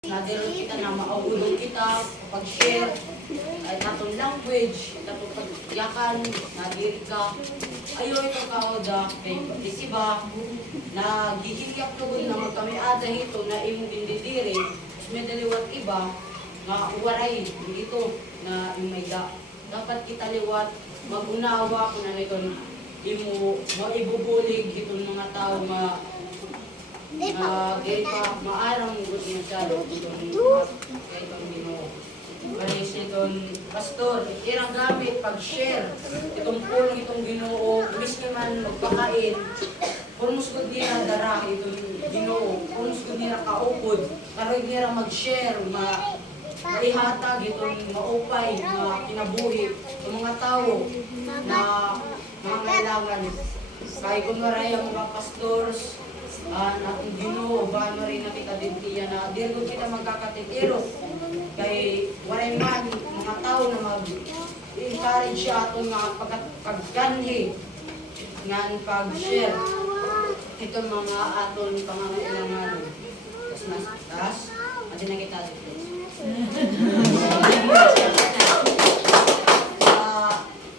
Nadiron kita na maawulong kita, pag-share, ay natong language, natong pagyakan, nadiri ka. Ayaw ito kaoda, kay disiba, na gihilyak ko na magkami ata ito na imong indidiri, may daliwat iba, nga uwaray, dito, na imayda. Dapat kita liwat, mag-unawa kung ano ito, maibubulig itong mga tao, dahil pa maarang good niya siya itong Ginoo. Manis itong pastor, irang gamit pag-share itong pulong itong Ginoo, miski man magpakain, kung musgod niya dara itong Ginoo, kung musgod niya kaupod, karoy niya mag-share, maihatag itong maupay, kinabuhi ng mga tao na mga kailangan. Kaya kung maray ang mga pastors, akong Ginoo, ba mo rin na kita din tiya na dirgo kita magkakatitiro. Kay waray man mga tao na mag-encourage siya atong pagganhi nga pag-share itong mga aton pangangailangan. Tas, adi na kita dito.